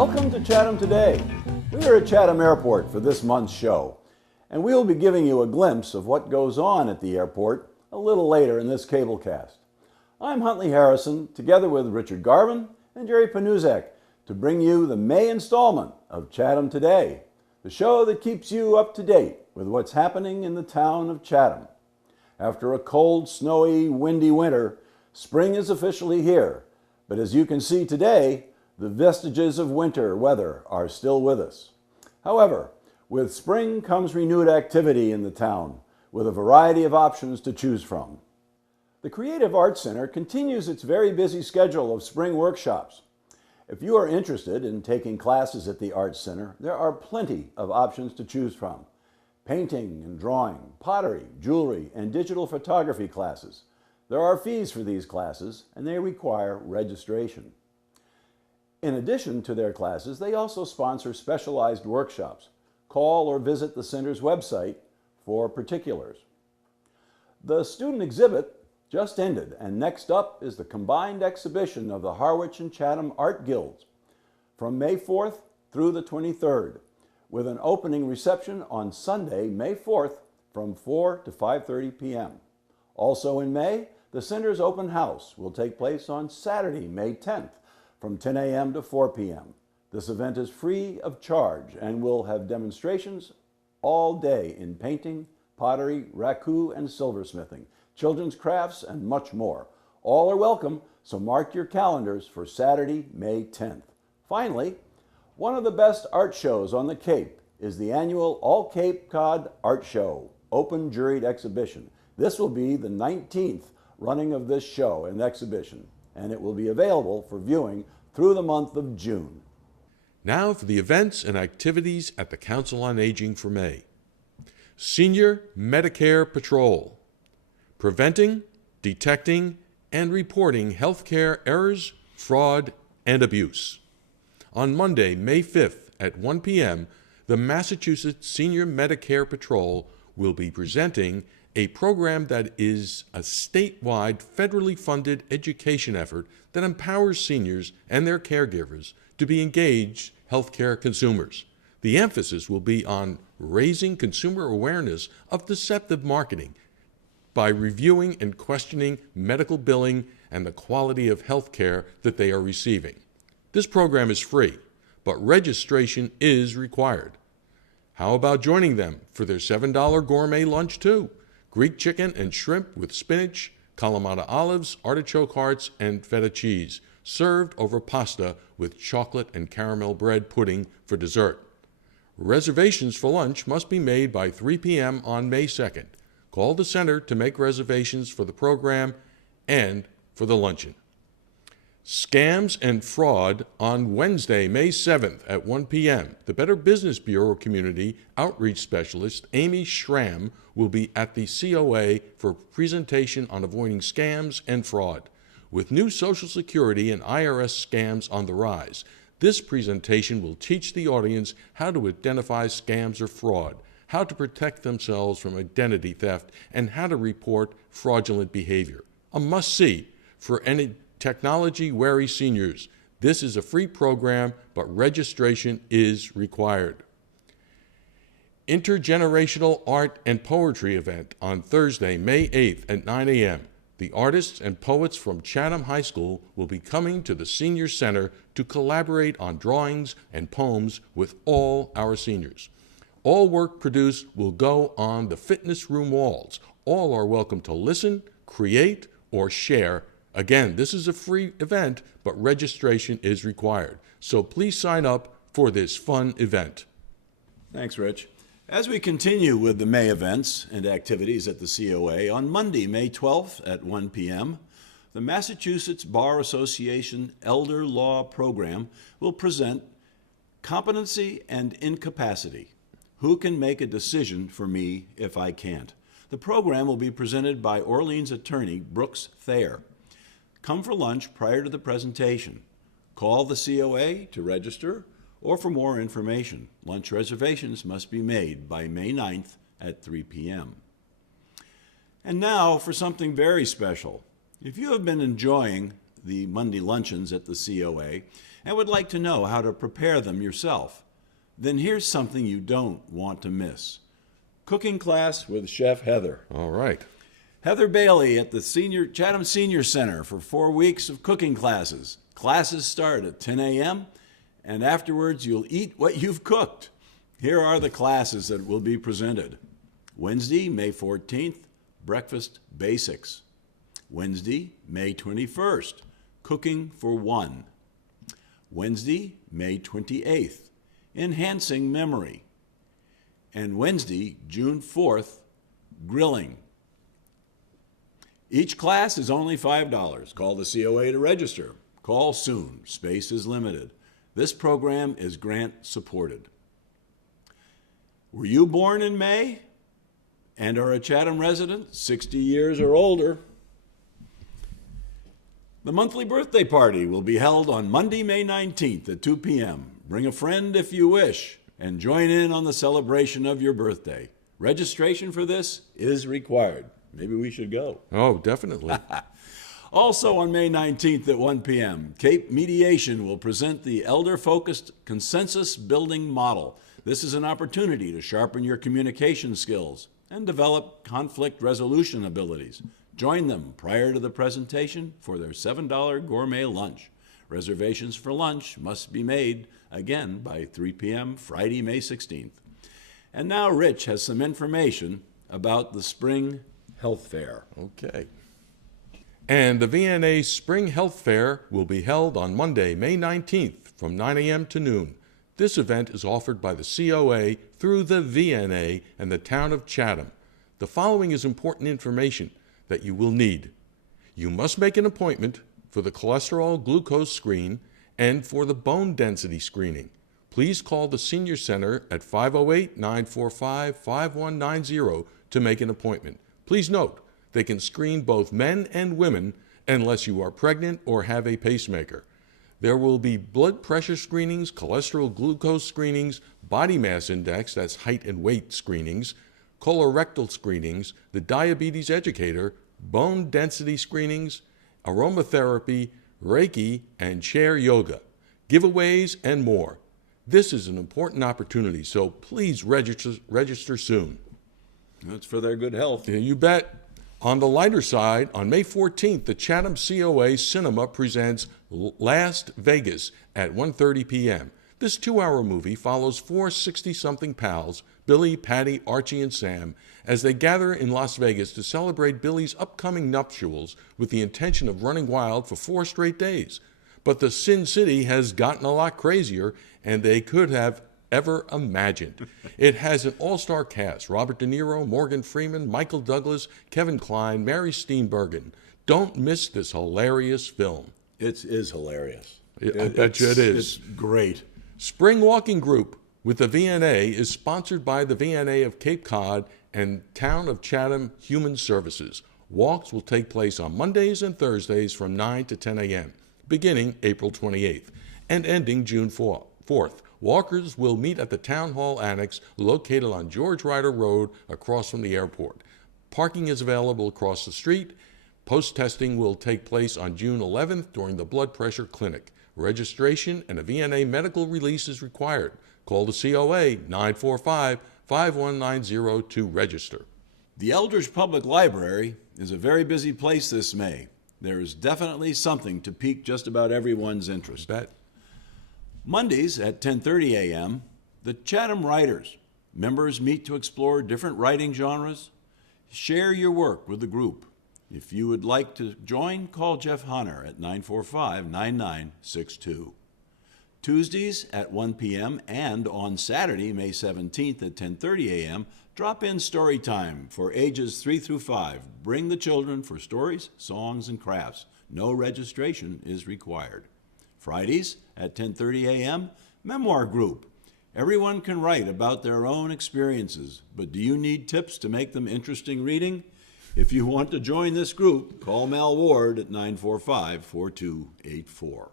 Welcome to Chatham Today. We are at Chatham Airport for this month's show, and we will be giving you a glimpse of what goes on at the airport a little later in this cablecast. I'm Huntley Harrison, together with Richard Garvin and Jerry Panuzak, to bring you the May installment of Chatham Today, the show that keeps you up to date with what's happening in the town of Chatham. After a cold, snowy, windy winter, spring is officially here, but as you can see today, the vestiges of winter weather are still with us. However, with spring comes renewed activity in the town, with a variety of options to choose from. The Creative Arts Center continues its very busy schedule of spring workshops. If you are interested in taking classes at the Arts Center, there are plenty of options to choose from. Painting and drawing, pottery, jewelry, and digital photography classes. There are fees for these classes, and they require registration. In addition to their classes, they also sponsor specialized workshops. Call or visit the center's website for particulars. The student exhibit just ended, and next up is the combined exhibition of the Harwich and Chatham Art Guilds from May 4th through the 23rd, with an opening reception on Sunday, May 4th from 4 to 5:30 p.m. Also in May, the center's open house will take place on Saturday, May 10th from 10 a.m. to 4 p.m. This event is free of charge and will have demonstrations all day in painting, pottery, raku, and silversmithing, children's crafts, and much more. All are welcome, so mark your calendars for Saturday, May 10th. Finally, one of the best art shows on the Cape is the annual All Cape Cod Art Show, open juried exhibition. This will be the 19th running of this show and exhibition, and it will be available for viewing through the month of June. Now for the events and activities at the Council on Aging for May. Senior Medicare Patrol. Preventing, detecting, and reporting healthcare errors, fraud, and abuse. On Monday, May 5th at 1 p.m., the Massachusetts Senior Medicare Patrol will be presenting a program that is a statewide, federally funded education effort that empowers seniors and their caregivers to be engaged healthcare consumers. The emphasis will be on raising consumer awareness of deceptive marketing by reviewing and questioning medical billing and the quality of health care that they are receiving. This program is free, but registration is required. How about joining them for their $7 gourmet lunch too? Greek chicken and shrimp with spinach, Kalamata olives, artichoke hearts, and feta cheese, served over pasta with chocolate and caramel bread pudding for dessert. Reservations for lunch must be made by 3 p.m. on May 2nd. Call the center to make reservations for the program and for the luncheon. Scams and fraud on Wednesday, May 7th at 1 p.m. The Better Business Bureau Community Outreach Specialist Amy Schramm will be at the COA for a presentation on avoiding scams and fraud. With new Social Security and IRS scams on the rise, this presentation will teach the audience how to identify scams or fraud, how to protect themselves from identity theft, and how to report fraudulent behavior. A must-see for any technology-wary seniors. This is a free program, but registration is required. Intergenerational Art and Poetry event on Thursday, May 8th at 9 a.m. The artists and poets from Chatham High School will be coming to the Senior Center to collaborate on drawings and poems with all our seniors. All work produced will go on the fitness room walls. All are welcome to listen, create, or share. Again, this is a free event, but registration is required. So please sign up for this fun event. Thanks, Rich. As we continue with the May events and activities at the COA, on Monday, May 12th at 1 p.m., the Massachusetts Bar Association Elder Law Program will present Competency and Incapacity. Who can make a decision for me if I can't? The program will be presented by Orleans attorney Brooks Thayer. Come for lunch prior to the presentation. Call the COA to register or for more information. Lunch reservations must be made by May 9th at 3 p.m. And now for something very special. If you have been enjoying the Monday luncheons at the COA and would like to know how to prepare them yourself, then here's something you don't want to miss. Cooking class with Chef Heather. All right. Heather Bailey at the Chatham Senior Center for 4 weeks of cooking classes. Classes start at 10 a.m., and afterwards you'll eat what you've cooked. Here are the classes that will be presented. Wednesday, May 14th, Breakfast Basics. Wednesday, May 21st, Cooking for One. Wednesday, May 28th, Enhancing Memory. And Wednesday, June 4th, Grilling. Each class is only $5. Call the COA to register. Call soon. Space is limited. This program is grant supported. Were you born in May and are a Chatham resident, 60 years or older? The monthly birthday party will be held on Monday, May 19th at 2 p.m. Bring a friend if you wish and join in on the celebration of your birthday. Registration for this is required. Maybe we should go. Oh, definitely. Also on May 19th at 1 p.m., Cape Mediation will present the Elder-Focused Consensus Building Model. This is an opportunity to sharpen your communication skills and develop conflict resolution abilities. Join them prior to the presentation for their $7 gourmet lunch. Reservations for lunch must be made, again, by 3 p.m. Friday, May 16th. And now Rich has some information about the Spring Health Fair. Okay. And the VNA Spring Health Fair will be held on Monday, May 19th from 9 a.m. to noon. This event is offered by the COA through the VNA and the town of Chatham. The following is important information that you will need. You must make an appointment for the cholesterol glucose screen and for the bone density screening. Please call the Senior Center at 508-945-5190 to make an appointment. Please note, they can screen both men and women unless you are pregnant or have a pacemaker. There will be blood pressure screenings, cholesterol glucose screenings, body mass index, that's height and weight screenings, colorectal screenings, the diabetes educator, bone density screenings, aromatherapy, Reiki, and chair yoga, giveaways, and more. This is an important opportunity, so please register soon. That's for their good health. Yeah, you bet. On the lighter side, on May 14th, the Chatham COA Cinema presents Last Vegas at 1:30 p.m. This 2-hour movie follows 4 60-something pals, Billy, Patty, Archie, and Sam, as they gather in Las Vegas to celebrate Billy's upcoming nuptials with the intention of running wild for 4 straight days. But the Sin City has gotten a lot crazier, and they could have ever imagined. It has an all-star cast: Robert De Niro, Morgan Freeman, Michael Douglas, Kevin Kline, Mary Steenburgen. Don't miss this hilarious film. It is hilarious. I bet you it is. It's great. Spring Walking Group with the VNA is sponsored by the VNA of Cape Cod and Town of Chatham Human Services. Walks will take place on Mondays and Thursdays from 9 to 10 a.m., beginning April 28th and ending June 4th. Walkers will meet at the Town Hall Annex located on George Ryder Road across from the airport. Parking is available across the street. Post-testing will take place on June 11th during the blood pressure clinic. Registration and a VNA medical release is required. Call the COA 945-5190 to register. The Eldridge Public Library is a very busy place this May. There is definitely something to pique just about everyone's interest. Bet. Mondays at 10:30 a.m., the Chatham Writers. Members meet to explore different writing genres. Share your work with the group. If you would like to join, call Jeff Hunter at 945-9962. Tuesdays at 1 p.m. and on Saturday, May 17th at 10:30 a.m., drop in story time for ages 3 through 5. Bring the children for stories, songs, and crafts. No registration is required. Fridays at 10:30 a.m., Memoir Group. Everyone can write about their own experiences, but do you need tips to make them interesting reading? If you want to join this group, call Mal Ward at 945-4284.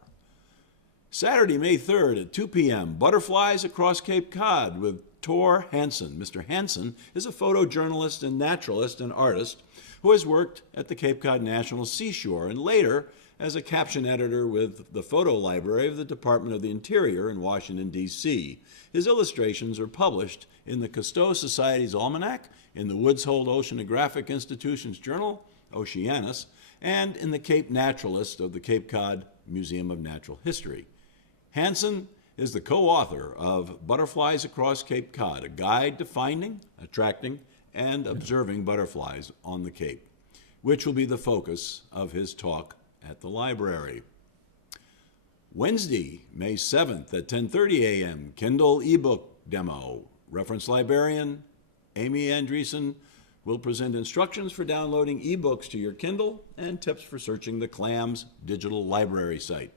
Saturday, May 3rd at 2 p.m., Butterflies Across Cape Cod with Tor Hansen. Mr. Hansen is a photojournalist and naturalist and artist who has worked at the Cape Cod National Seashore and later as a caption editor with the photo library of the Department of the Interior in Washington, D.C. His illustrations are published in the Cousteau Society's Almanac, in the Woodshold Oceanographic Institution's journal, Oceanus, and in the Cape Naturalist of the Cape Cod Museum of Natural History. Hansen is the co-author of Butterflies Across Cape Cod, a guide to finding, attracting, and observing butterflies on the Cape, which will be the focus of his talk at the library. Wednesday, May 7th at 10:30 a.m., Kindle ebook demo. Reference librarian Amy Andreessen will present instructions for downloading ebooks to your Kindle and tips for searching the CLAMS digital library site.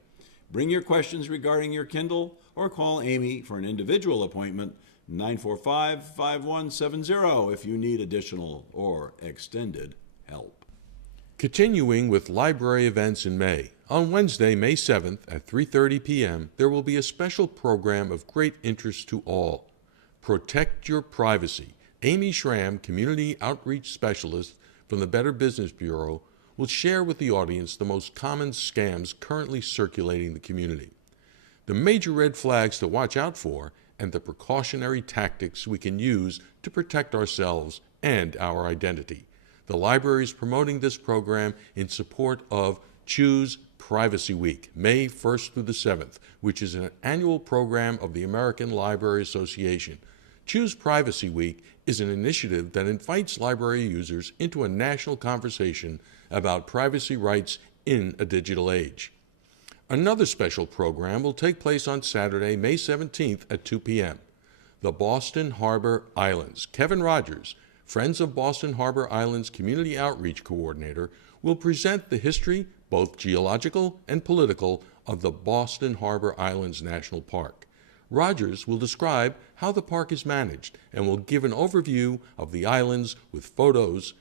Bring your questions regarding your Kindle or call Amy for an individual appointment, 945-5170, if you need additional or extended help. Continuing with library events in May, on Wednesday, May 7th at 3:30 p.m., there will be a special program of great interest to all. Protect Your Privacy. Amy Schramm, Community Outreach Specialist from the Better Business Bureau, will share with the audience the most common scams currently circulating the community, the major red flags to watch out for, and the precautionary tactics we can use to protect ourselves and our identity. The library is promoting this program in support of Choose Privacy Week, May 1st through the 7th, which is an annual program of the American Library Association. Choose Privacy Week is an initiative that invites library users into a national conversation about privacy rights in a digital age. Another special program will take place on Saturday, May 17th at 2 p.m. The Boston Harbor Islands. Kevin Rogers, Friends of Boston Harbor Islands Community Outreach Coordinator, will present the history, both geological and political, of the Boston Harbor Islands National Park. Rogers will describe how the park is managed and will give an overview of the islands with photos,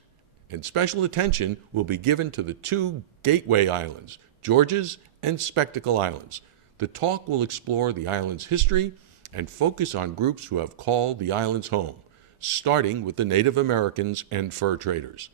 and special attention will be given to the two Gateway Islands, George's and Spectacle Islands. The talk will explore the island's history and focus on groups who have called the islands home, starting with the Native Americans and fur traders,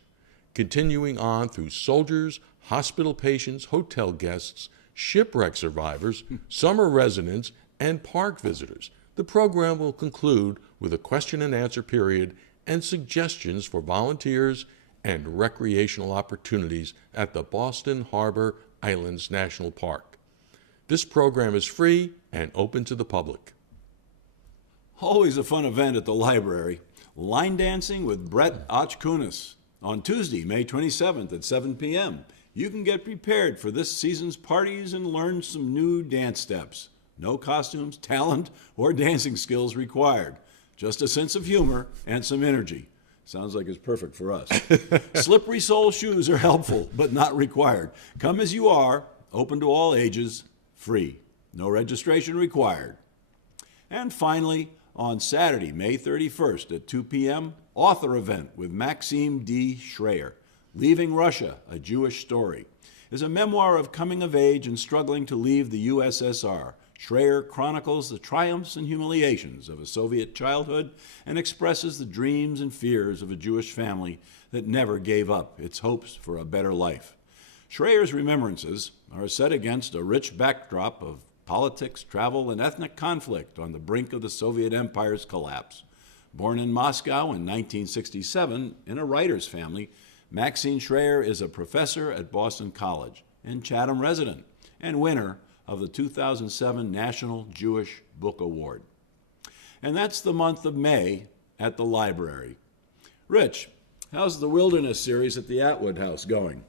continuing on through soldiers, hospital patients, hotel guests, shipwreck survivors, summer residents, and park visitors. The program will conclude with a question and answer period and suggestions for volunteers and recreational opportunities at the Boston Harbor Islands National Park. This program is free and open to the public. Always a fun event at the library. Line dancing with Brett Ochkunis on Tuesday, May 27th at 7 p.m. You can get prepared for this season's parties and learn some new dance steps. No costumes, talent, or dancing skills required. Just a sense of humor and some energy. Sounds like it's perfect for us. Slippery sole shoes are helpful, but not required. Come as you are, open to all ages, free. No registration required. And finally, on Saturday, May 31st at 2 p.m., author event with Maxime D. Schreier, Leaving Russia, A Jewish Story, is a memoir of coming of age and struggling to leave the USSR. Schreier chronicles the triumphs and humiliations of a Soviet childhood and expresses the dreams and fears of a Jewish family that never gave up its hopes for a better life. Schreier's remembrances are set against a rich backdrop of politics, travel, and ethnic conflict on the brink of the Soviet Empire's collapse. Born in Moscow in 1967 in a writer's family, Maxine Schreier is a professor at Boston College and Chatham resident and winner of the 2007 National Jewish Book Award. And that's the month of May at the library. Rich, how's the Wilderness series at the Atwood House going?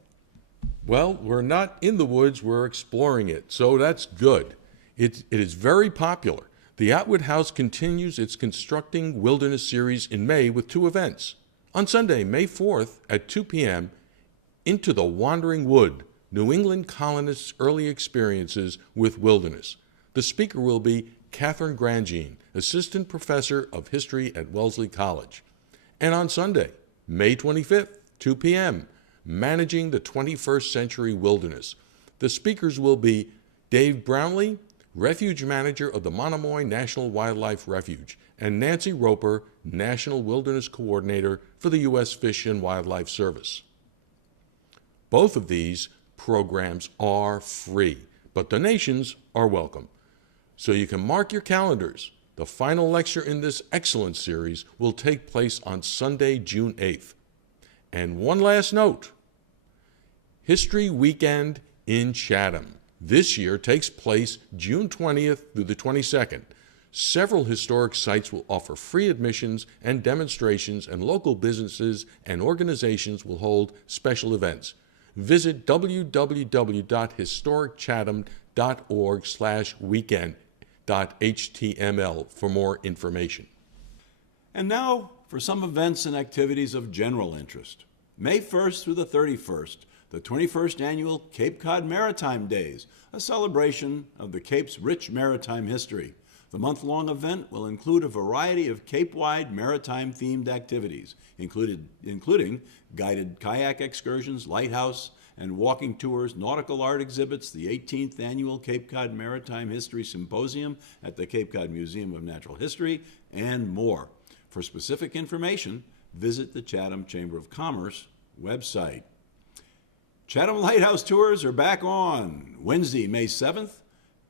Well, we're not in the woods, we're exploring it, so that's good. It is very popular. The Atwood House continues its Constructing Wilderness series in May with two events. On Sunday, May 4th at 2 p.m., Into the Wandering Wood, New England Colonists' Early Experiences with Wilderness. The speaker will be Catherine Grandjean, Assistant Professor of History at Wellesley College. And on Sunday, May 25th, 2 p.m., Managing the 21st Century Wilderness. The speakers will be Dave Brownlee, Refuge Manager of the Monomoy National Wildlife Refuge, and Nancy Roper, National Wilderness Coordinator for the U.S. Fish and Wildlife Service. Both of these programs are free, but donations are welcome. So you can mark your calendars. The final lecture in this excellent series will take place on Sunday, June 8th. And one last note, History Weekend in Chatham this year takes place June 20th through the 22nd. Several historic sites will offer free admissions and demonstrations, and local businesses and organizations will hold special events. Visit www.historicchatham.org/weekend.html for more information. And now for some events and activities of general interest. May 1st through the 31st, the 21st Annual Cape Cod Maritime Days, a celebration of the Cape's rich maritime history. The month-long event will include a variety of Cape-wide maritime-themed activities, including guided kayak excursions, lighthouse and walking tours, nautical art exhibits, the 18th Annual Cape Cod Maritime History Symposium at the Cape Cod Museum of Natural History, and more. For specific information, visit the Chatham Chamber of Commerce website. Chatham Lighthouse tours are back on Wednesday, May 7th,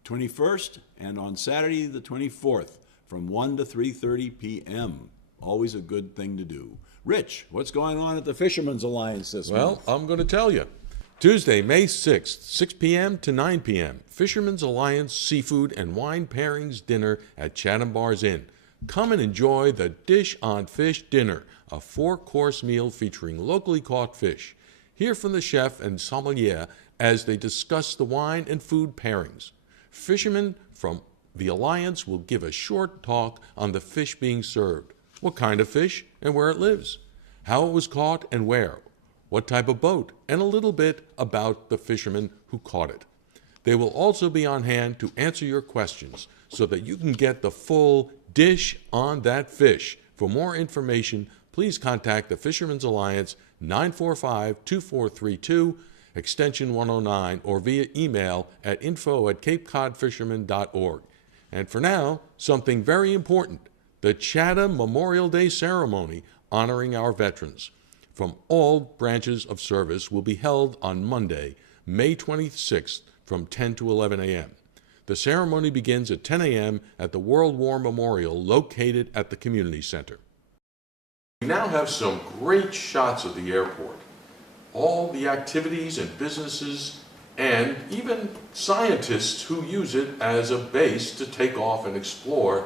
21st, and on Saturday the 24th from 1 to 3:30 p.m. Always a good thing to do. Rich, what's going on at the Fishermen's Alliance this month? Well, I'm going to tell you. Tuesday, May 6th, 6 p.m. to 9 p.m., Fishermen's Alliance Seafood and Wine Pairings Dinner at Chatham Bars Inn. Come and enjoy the Dish on Fish Dinner, a 4-course meal featuring locally caught fish. Hear from the chef and sommelier as they discuss the wine and food pairings. Fishermen from the Alliance will give a short talk on the fish being served, what kind of fish and where it lives, how it was caught and where, what type of boat, and a little bit about the fishermen who caught it. They will also be on hand to answer your questions so that you can get the full dish on that fish. For more information, please contact the Fishermen's Alliance 945-2432, extension 109, or via email at info@capecodfishermen.org. And for now, something very important, the Chatham Memorial Day ceremony honoring our veterans from all branches of service will be held on Monday, May 26th from 10 to 11 a.m. The ceremony begins at 10 a.m. at the World War Memorial located at the Community Center. We now have some great shots of the airport. All the activities and businesses and even scientists who use it as a base to take off and explore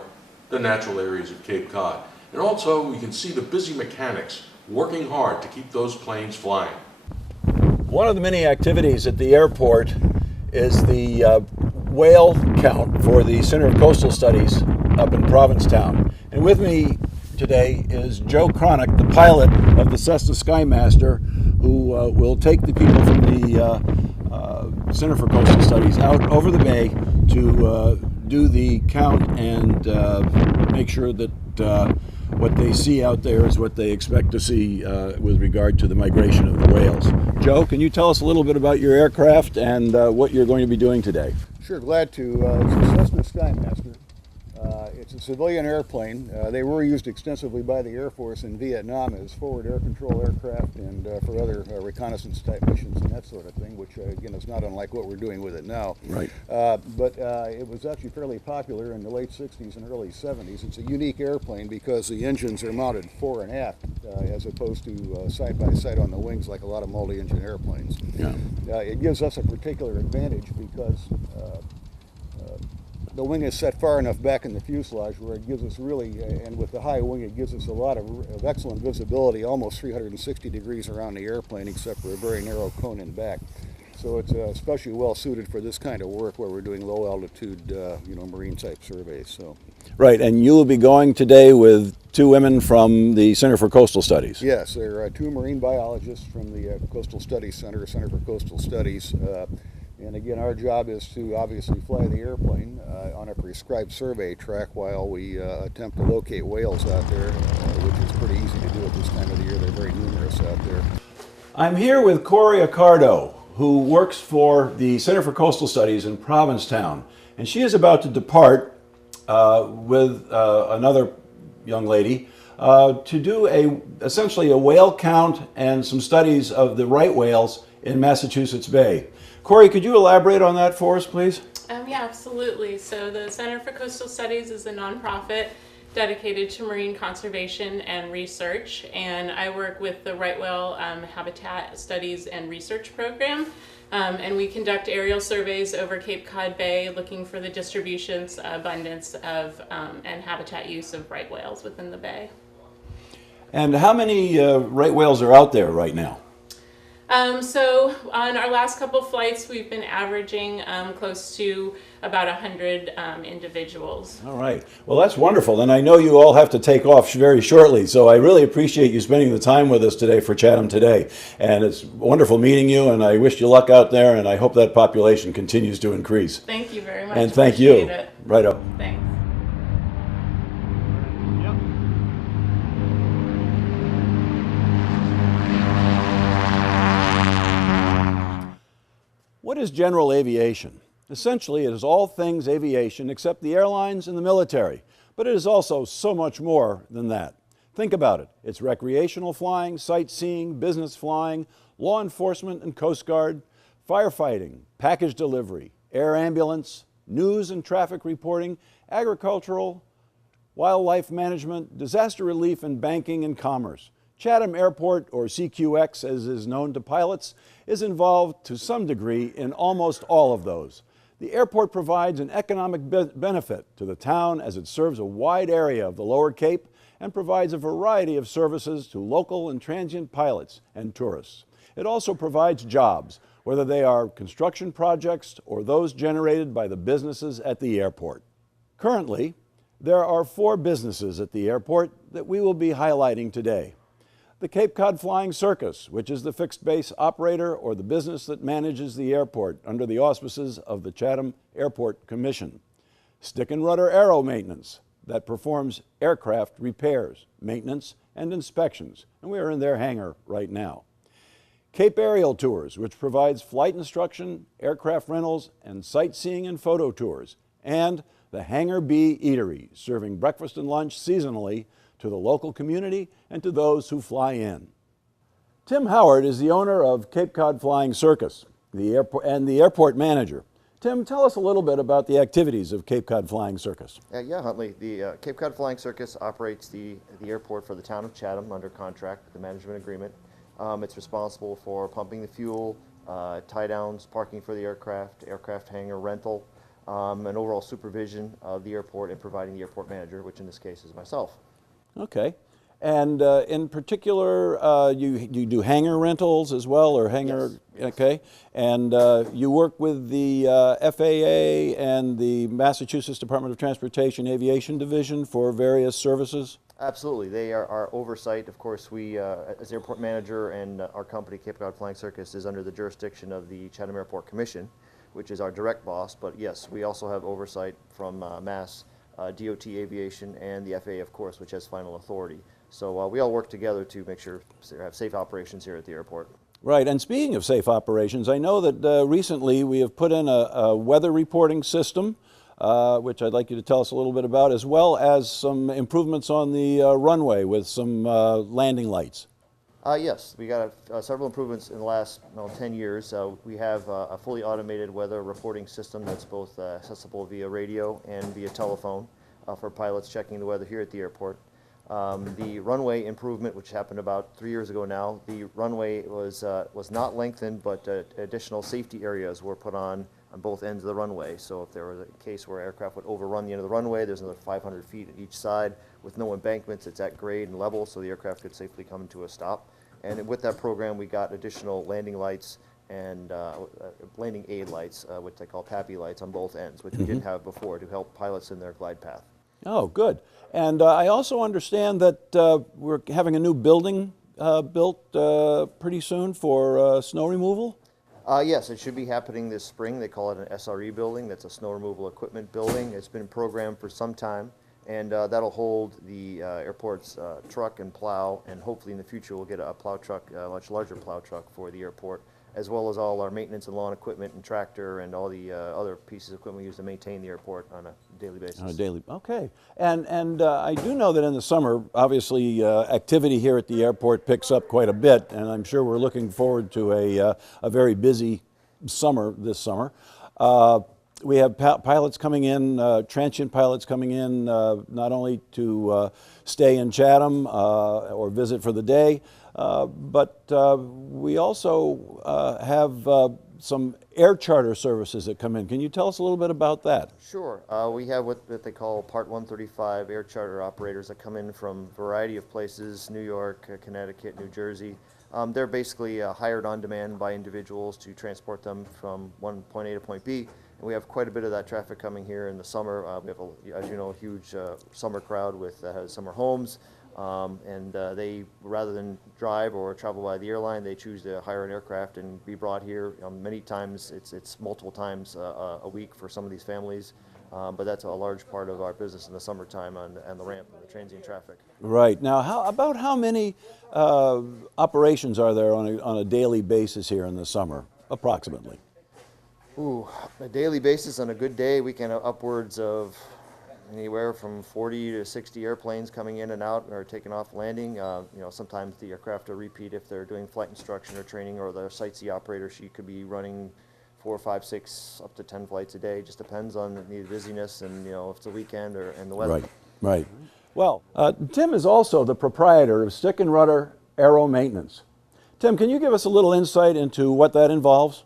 the natural areas of Cape Cod. And also we can see the busy mechanics working hard to keep those planes flying. One of the many activities at the airport is the whale count for the Center of Coastal Studies up in Provincetown. And with me today is Joe Cronick, the pilot of the Cessna Skymaster, who will take the people from the Center for Coastal Studies out over the bay to do the count and make sure that what they see out there is what they expect to see with regard to the migration of the whales. Joe, can you tell us a little bit about your aircraft and what you're going to be doing today? Sure, glad to. It's a Cessna Skymaster. It's a civilian airplane. They were used extensively by the Air Force in Vietnam as forward air control aircraft and for other reconnaissance type missions and that sort of thing, which again is not unlike what we're doing with it now. Right. But it was actually fairly popular in the late 60s and early 70s. It's a unique airplane because the engines are mounted fore and aft as opposed to side by side on the wings like a lot of multi-engine airplanes. Yeah. It gives us a particular advantage because the wing is set far enough back in the fuselage where it gives us really, and with the high wing, it gives us a lot of excellent visibility, almost 360 degrees around the airplane, except for a very narrow cone in back. So it's especially well suited for this kind of work where we're doing low altitude, marine type surveys. So. Right, and you will be going today with two women from the Center for Coastal Studies. Yes, there are two marine biologists from the Coastal Studies Center for Coastal Studies. And again, our job is to obviously fly the airplane on a prescribed survey track while we attempt to locate whales out there, which is pretty easy to do at this time of the year. They're very numerous out there. I'm here with Corey Accardo, who works for the Center for Coastal Studies in Provincetown. And she is about to depart with another young lady to do essentially a whale count and some studies of the right whales in Massachusetts Bay. Corey, could you elaborate on that for us, please? Yeah, absolutely. So the Center for Coastal Studies is a nonprofit dedicated to marine conservation and research, and I work with the right whale habitat studies and research program. And we conduct aerial surveys over Cape Cod Bay looking for the distributions, abundance of, and habitat use of right whales within the bay. And how many right whales are out there right now? So on our last couple flights, we've been averaging close to about 100 individuals. All right. Well, that's wonderful. And I know you all have to take off very shortly, so I really appreciate you spending the time with us today for Chatham Today. And it's wonderful meeting you, and I wish you luck out there, and I hope that population continues to increase. Thank you very much. And thank you. Appreciate it. Right up. Thanks. What is general aviation? Essentially, it is all things aviation except the airlines and the military, but it is also so much more than that. Think about it. It's recreational flying, sightseeing, business flying, law enforcement and Coast Guard, firefighting, package delivery, air ambulance, news and traffic reporting, agricultural, wildlife management, disaster relief, and banking and commerce. Chatham Airport, or CQX as is known to pilots, is involved to some degree in almost all of those. The airport provides an economic benefit to the town as it serves a wide area of the Lower Cape and provides a variety of services to local and transient pilots and tourists. It also provides jobs, whether they are construction projects or those generated by the businesses at the airport. Currently, there are 4 businesses at the airport that we will be highlighting today. The Cape Cod Flying Circus, which is the fixed base operator or the business that manages the airport under the auspices of the Chatham Airport Commission. Stick and Rudder Aero Maintenance, that performs aircraft repairs, maintenance, and inspections, and we are in their hangar right now. Cape Aerial Tours, which provides flight instruction, aircraft rentals, and sightseeing and photo tours. And the Hangar B Eatery, serving breakfast and lunch seasonally to the local community and to those who fly in. Tim Howard is the owner of Cape Cod Flying Circus and the airport manager. Tim, tell us a little bit about the activities of Cape Cod Flying Circus. Yeah, Huntley. The Cape Cod Flying Circus operates the airport for the town of Chatham under contract with the management agreement. It's responsible for pumping the fuel, tie downs, parking for the aircraft hangar rental, and overall supervision of the airport and providing the airport manager, which in this case is myself. Okay. And in particular, you do hangar rentals as well, or hangar? Yes. Okay. And you work with the FAA and the Massachusetts Department of Transportation Aviation Division for various services? Absolutely. They are our oversight. Of course, we, as airport manager, and our company, Cape Cod Flying Circus, is under the jurisdiction of the Chatham Airport Commission, which is our direct boss. But yes, we also have oversight from Mass, DOT Aviation, and the FAA, of course, which has final authority. So we all work together to make sure we have safe operations here at the airport. Right, and speaking of safe operations, I know that recently we have put in a weather reporting system, which I'd like you to tell us a little bit about, as well as some improvements on the runway with some landing lights. Yes, we got several improvements in the last 10 years. We have a fully automated weather reporting system that's both accessible via radio and via telephone for pilots checking the weather here at the airport. The runway improvement, which happened about 3 years ago now, the runway was not lengthened, but additional safety areas were put on both ends of the runway. So if there was a case where aircraft would overrun the end of the runway, there's another 500 feet at each side with no embankments. It's at grade and level, so the aircraft could safely come to a stop. And with that program, we got additional landing lights and landing aid lights, which they call PAPI lights, on both ends, which we didn't have before, to help pilots in their glide path. Oh, good. And I also understand that we're having a new building built pretty soon for snow removal? Yes, it should be happening this spring. They call it an SRE building. That's a snow removal equipment building. It's been programmed for some time, and that'll hold the airport's truck and plow, and hopefully in the future we'll get a plow truck, a much larger plow truck for the airport, as well as all our maintenance and lawn equipment and tractor and all the other pieces of equipment we use to maintain the airport on a daily basis. On a daily, okay. And I do know that in the summer, obviously, activity here at the airport picks up quite a bit, and I'm sure we're looking forward to a very busy summer, this summer. We have pilots coming in, transient pilots coming in, not only to stay in Chatham or visit for the day, but we also have some air charter services that come in. Can you tell us a little bit about that? Sure. We have what they call Part 135 air charter operators that come in from a variety of places, New York, Connecticut, New Jersey. They're basically hired on demand by individuals to transport them from one point A to point B. And we have quite a bit of that traffic coming here in the summer. We have, as you know, a huge summer crowd with summer homes. They, rather than drive or travel by the airline, they choose to hire an aircraft and be brought here. Many times, it's multiple times a week for some of these families. But that's a large part of our business in the summertime and the ramp and the transient traffic. Right. Now, how many operations are there on a daily basis here in the summer, approximately? Ooh, a daily basis on a good day, we can have upwards of anywhere from 40 to 60 airplanes coming in and out or taking off landing. Sometimes the aircraft will repeat if they're doing flight instruction or training, or the Site C operator, she could be running 4, 5, 6, up to 10 flights a day. Just depends on the busyness and if it's a weekend and the weather. Right, right. Well, Tim is also the proprietor of Stick and Rudder Aero Maintenance. Tim, can you give us a little insight into what that involves?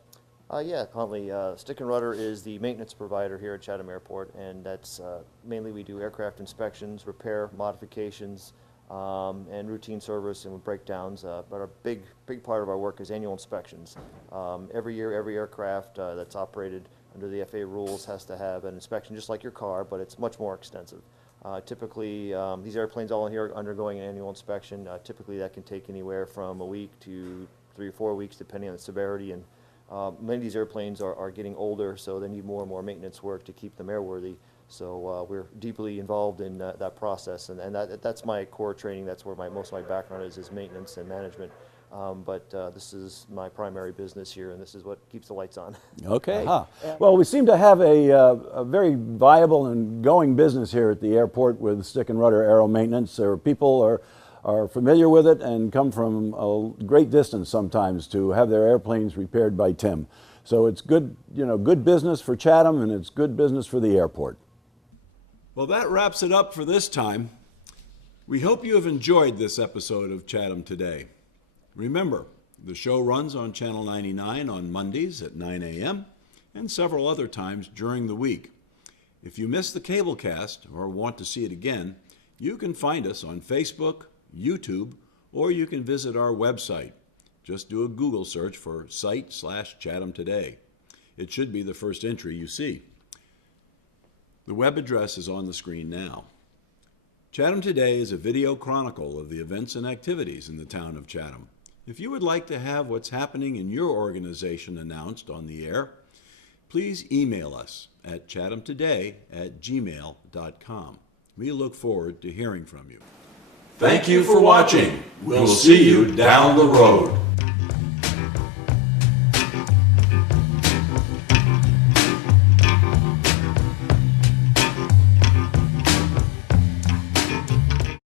Yeah, Huntley. Stick and Rudder is the maintenance provider here at Chatham Airport, and that's mainly we do aircraft inspections, repair, modifications, and routine service and breakdowns. But a big part of our work is annual inspections. Every year, every aircraft that's operated under the FAA rules has to have an inspection, just like your car, but it's much more extensive. Typically, these airplanes all in here are undergoing an annual inspection. Typically, that can take anywhere from a week to 3 or 4 weeks, depending on the severity. And many of these airplanes are getting older, so they need more and more maintenance work to keep them airworthy. So we're deeply involved in that process, and that's my core training. That's where most of my background is maintenance and management. But this is my primary business here, and this is what keeps the lights on. Okay. Well, we seem to have a very viable and going business here at the airport with Stick and Rudder Aero Maintenance. There are people are familiar with it and come from a great distance sometimes to have their airplanes repaired by Tim. So it's good, good business for Chatham, and it's good business for the airport. Well, that wraps it up for this time. We hope you have enjoyed this episode of Chatham Today. Remember, the show runs on Channel 99 on Mondays at 9 a.m. and several other times during the week. If you missed the cablecast or want to see it again, you can find us on Facebook, YouTube, or you can visit our website. Just do a Google search for site/Chatham Today. It should be the first entry you see. The web address is on the screen now. Chatham Today is a video chronicle of the events and activities in the town of Chatham. If you would like to have what's happening in your organization announced on the air, please email us at chathamtoday@gmail.com. We look forward to hearing from you. Thank you for watching. We'll see you down the road.